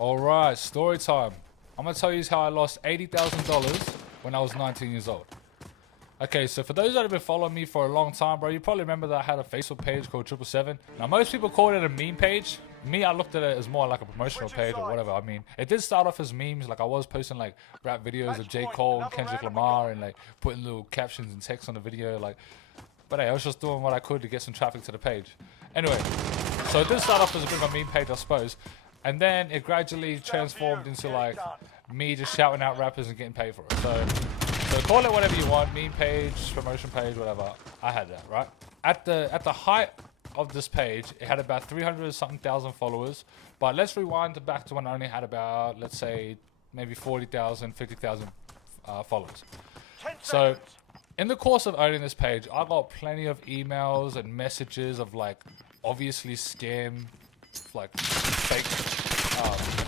Alright, story time. I'm gonna tell you how I lost $80,000 when I was 19 years old. Okay, so for those that have been following me for a long time, bro, you probably remember that I had a Facebook page called 777. Now, most people call it a meme page. Me, I looked at it as more like a promotional page or whatever. I mean, it did start off as memes. Like, I was posting, like, rap videos of J. Cole and Kendrick Lamar and, like, putting little captions and text on the video, like... But hey, I was just doing what I could to get some traffic to the page. Anyway, so it did start off as a bit of a meme page, I suppose. And then it gradually transformed into, like, me just shouting out rappers and getting paid for it. So call it whatever you want, meme page, promotion page, whatever. I had that, right? At the height of this page, it had about 300-something thousand followers. But let's rewind back to when I only had about, let's say, maybe 40,000, 50,000 followers. So in the course of owning this page, I got plenty of emails and messages of, like, obviously scam, like, fake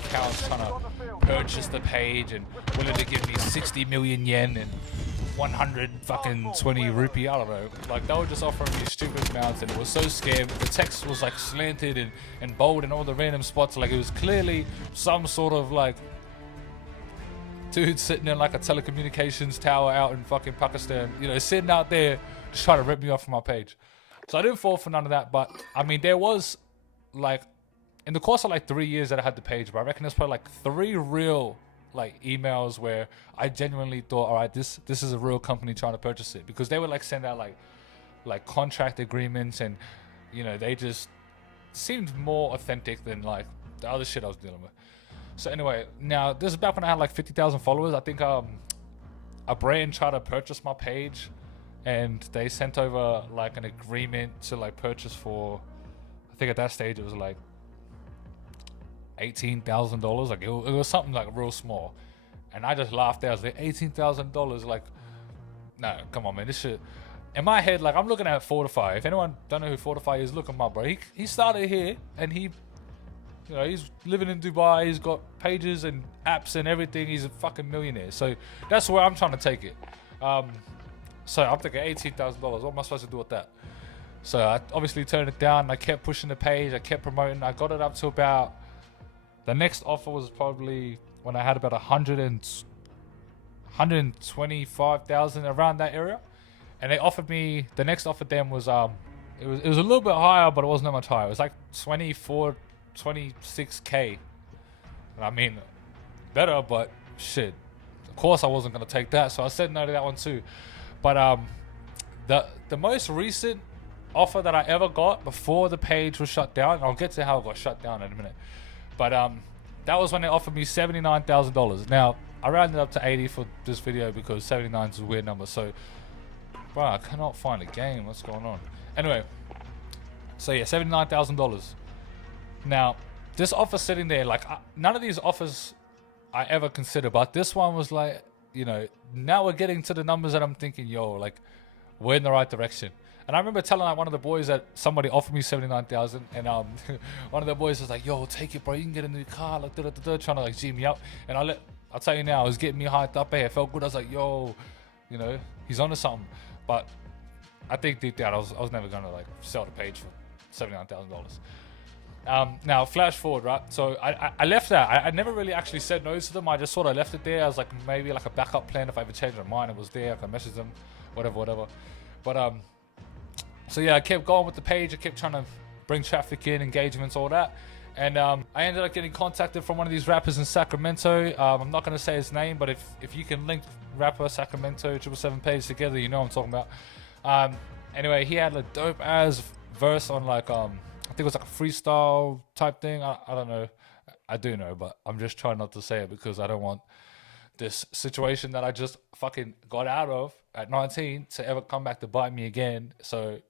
accounts trying to purchase the page and willing to give me 60 million yen and 120 rupee, I don't know. Like, they were just offering me stupid amounts, and it was so scam. The text was, like, slanted and bold in all the random spots. Like, it was clearly some sort of, like, dude sitting in, like, a telecommunications tower out in fucking Pakistan, you know, sitting out there just trying to rip me off from my page. So I didn't fall for none of that, but, I mean, there was, like, in the course of, like, 3 years that I had the page, but I reckon there's probably, like, 3 real, like, emails where I genuinely thought, all right, this is a real company trying to purchase it. Because they would, like, send out, like contract agreements, and, you know, they just seemed more authentic than, like, the other shit I was dealing with. So anyway, now, this is back when I had, like, 50,000 followers. I think a brand tried to purchase my page, and they sent over, like, an agreement to, like, purchase for, I think at that stage it was, like, $18,000. Like, it was something, like, real small. And I just laughed there. I was like, $18,000? Like, no, come on, man. This shit... In my head, like, I'm looking at Fortify. If anyone don't know who Fortify is, look him up, bro. He started here, and he... You know, he's living in Dubai. He's got pages and apps and everything. He's a fucking millionaire. So that's where I'm trying to take it. So I'm thinking $18,000. What am I supposed to do with that? So I obviously turned it down. I kept pushing the page. I kept promoting. I got it up to about... The next offer was probably when I had about 125,000 around that area. And they offered me... The next offer then was... It was a little bit higher, but it wasn't that much higher. It was like 26k. And I mean, better, but shit. Of course I wasn't going to take that, so I said no to that one too. But the most recent offer that I ever got before the page was shut down, and I'll get to how it got shut down in a minute. But that was when they offered me $79,000. Now, I rounded up to 80 for this video because 79 is a weird number. So, bro, I cannot find a game. What's going on? Anyway, so yeah, $79,000. Now, this offer sitting there, like, none of these offers I ever considered, but this one was like, you know, now we're getting to the numbers that I'm thinking, yo, like, we're in the right direction. And I remember telling, like, one of the boys that somebody offered me 79,000, and one of the boys was like, yo, take it, bro, you can get a new car, like, trying to, like, G me up. And I'll tell you now, it was getting me hyped up, it felt good. I was like, yo, you know, he's onto something. But I think deep down, I was never gonna, like, sell the page for $79,000. Now, flash forward, right? So I left that. I never really actually said no to them. I just sort of left it there as, like, maybe like a backup plan. If I ever changed my mind, it was there. I could message them, whatever. But so yeah, I kept going with the page. I kept trying to bring traffic in, engagements, all that. And I ended up getting contacted from one of these rappers in Sacramento. I'm not going to say his name, but if you can link rapper Sacramento 777 page together, you know what I'm talking about. Anyway, he had a dope ass verse on, like, I think it was like a freestyle type thing. I don't know. I do know, but I'm just trying not to say it because I don't want this situation that I just fucking got out of at 19 to ever come back to bite me again. So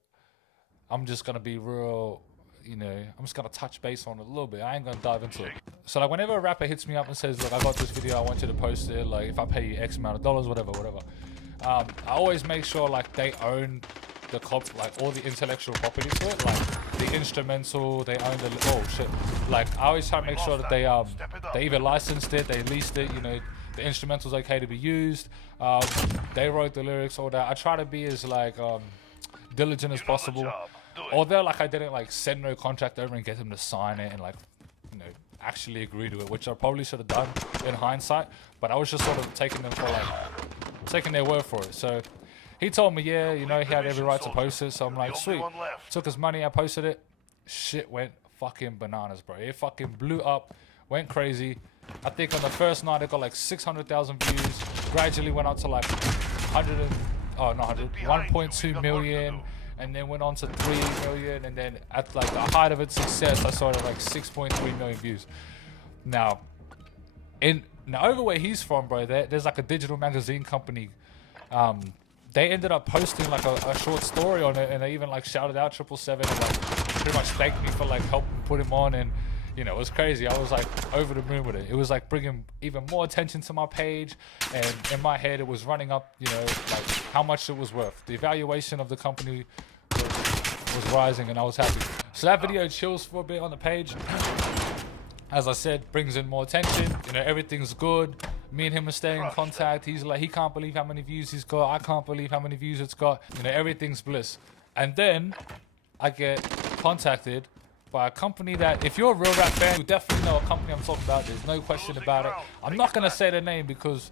I'm just going to be real, you know, I'm just going to touch base on it a little bit. I ain't going to dive into it. So, like, whenever a rapper hits me up and says, look, I got this video, I want you to post it, like, if I pay you X amount of dollars, whatever. I always make sure, like, they own the like, all the intellectual property to it, like the instrumental, they own the... Oh, shit. Like, I always try to make sure that they either licensed it, they leased it, you know, the instrumental's okay to be used, they wrote the lyrics, all that. I try to be as, like, diligent as possible. Although, like, I didn't, like, send no contract over and get them to sign it and, like, you know, actually agree to it, which I probably should have done in hindsight, but I was just sort of taking them for like, taking their word for it. So he told me, yeah, you know, he had every right to post it. So I'm like, sweet. Took his money, I posted it. Shit went fucking bananas, bro. It fucking blew up, went crazy. I think on the first night it got like 600,000 views. Gradually went up to like 1.2 million, and then went on to 3 million, and then at like the height of its success, I saw it at like 6.3 million views. Now over where he's from, bro, there's like a digital magazine company. They ended up posting like a short story on it, and they even like shouted out 777 and like pretty much thanked me for like helping put him on, and you know, it was crazy. I was like over the moon with it. It was like bringing even more attention to my page, and in my head it was running up, you know, like how much it was worth. The evaluation of the company was rising, and I was happy. So that video chills for a bit on the page. As I said, brings in more attention. You know, everything's good. Me and him are staying in contact. He's like, he can't believe how many views he's got. I can't believe how many views it's got. You know, everything's bliss. And then I get contacted by a company that, if you're a real rap fan, you definitely know a company I'm talking about. There's no question about it. I'm not gonna say the name because,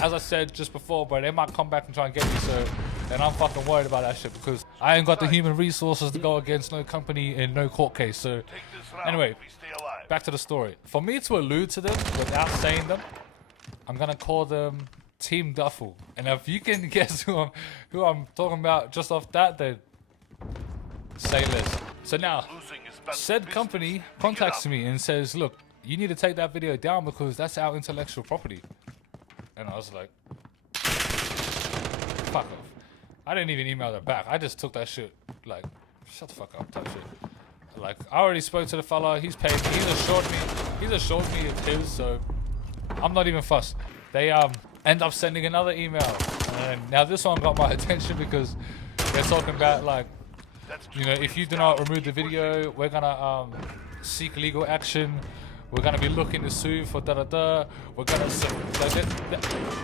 as I said just before, bro, they might come back and try and get me. So, and I'm fucking worried about that shit because I ain't got the human resources to go against no company in no court case. So, anyway, back to the story. For me to allude to them without saying them, I'm gonna call them Team Duffel. And if you can guess who I'm talking about just off that, then say less. So now, said company contacts me and says, look, you need to take that video down because that's our intellectual property. And I was like, fuck off. I didn't even email them back. I just took that shit, like, shut the fuck up type shit. Like, I already spoke to the fella, he's paid me, he's assured me it's his, so I'm not even fussed. They end up sending another email. And now this one got my attention because they're talking about like, you know, if you do not remove the video, we're gonna seek legal action. We're gonna be looking to sue for da-da-da. We're gonna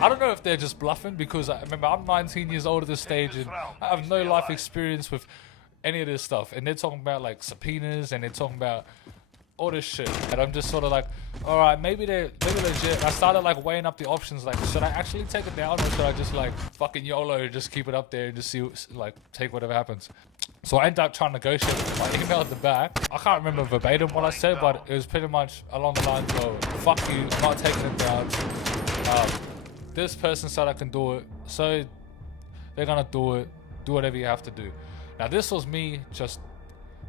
I don't know if they're just bluffing because I remember I'm 19 years old at this stage and I have no life experience with any of this stuff. And they're talking about like subpoenas and they're talking about all this shit. And I'm just sort of like, all right, maybe they're legit. I started like weighing up the options. Like, should I actually take it down or should I just like fucking YOLO, just keep it up there and just see, like, take whatever happens? So I ended up trying to negotiate with my email at the back. I can't remember verbatim what I said, but it was pretty much along the lines of, fuck you, I'm not taking it down. This person said I can do it, so they're gonna do it. Do whatever you have to do. Now this was me just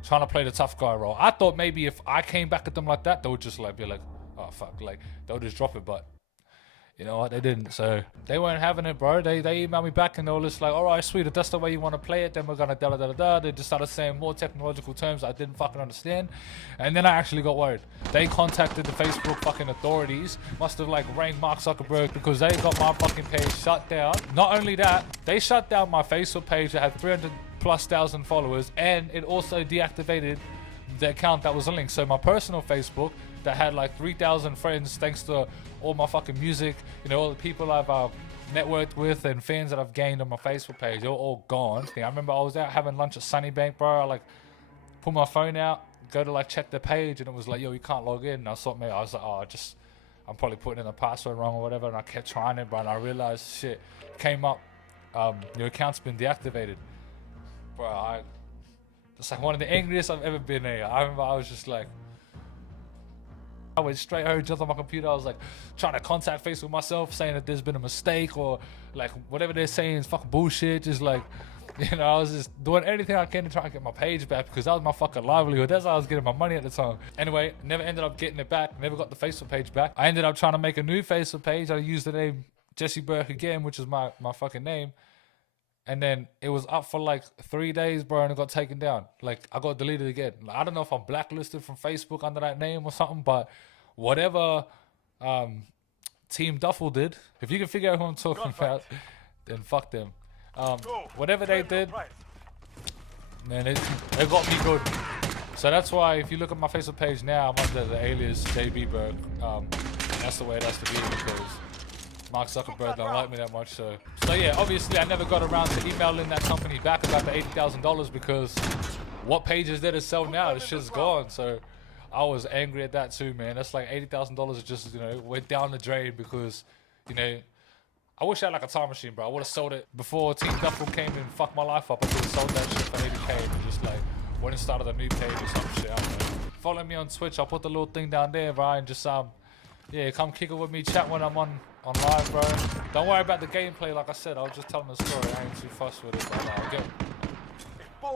trying to play the tough guy role. I thought maybe if I came back at them like that, they would just like be like, oh fuck, like they would just drop it, but you know what, they didn't. So they weren't having it, bro. They emailed me back and they were just like, all right, sweet, if that's the way you want to play it, then we're gonna da-da-da-da-da. They just started saying more technological terms I didn't fucking understand. And then I actually got worried. They contacted the Facebook fucking authorities, must have like rang Mark Zuckerberg because they got my fucking page shut down. Not only that, they shut down my Facebook page that had 300,000+ followers, and it also deactivated the account that was linked. So my personal Facebook that had like 3,000 friends thanks to all my fucking music, you know, all the people I've networked with and fans that I've gained on my Facebook page, they're all gone. I remember I was out having lunch at Sunnybank, bro. I like pull my phone out, go to like check the page, and it was like, yo, you can't log in. And I thought, maybe I was like, oh, I'm probably putting in the password wrong or whatever. And I kept trying it, bro. And I realized shit came up, your account's been deactivated. Bro, it's like one of the angriest I've ever been here. I remember I was just like, I went straight home, jumped on my computer. I was like trying to contact Facebook myself, saying that there's been a mistake or like whatever they're saying is fucking bullshit. Just like, you know, I was just doing anything I can to try and get my page back because that was my fucking livelihood. That's how I was getting my money at the time. Anyway, never ended up getting it back. Never got the Facebook page back. I ended up trying to make a new Facebook page. I used the name Jesse Burke again, which is my fucking name. And then it was up for like 3 days, bro, and it got taken down. Like, I got deleted again. Like, I don't know if I'm blacklisted from Facebook under that name or something, but whatever Team Duffel did, if you can figure out who I'm talking about, then fuck them. Whatever they did, man, it got me good. So that's why if you look at my Facebook page now, I'm under the alias JB Berg. That's the way it has to be because Mark Zuckerberg don't like me that much. So yeah, obviously I never got around to emailing that company back about the $80,000 because what page is there to sell now? The shit's gone. So I was angry at that too, man. That's like $80,000 just, you know, went down the drain because, you know, I wish I had like a time machine, bro. I would have sold it before Team Duffel came and fucked my life up. I could have sold that shit for 80K and just like went and started a new page or some shit. I don't know. Follow me on Twitch. I'll put the little thing down there, bro, and just yeah, come kick it with me, chat when I'm on live, bro. Don't worry about the gameplay, like I said. I was just telling the story. I ain't too fussed with it, but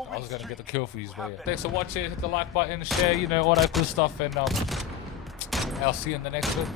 I was gonna get the kill for you, but yeah. Thanks for watching. Hit the like button, share, you know, all that good stuff, and I'll see you in the next one.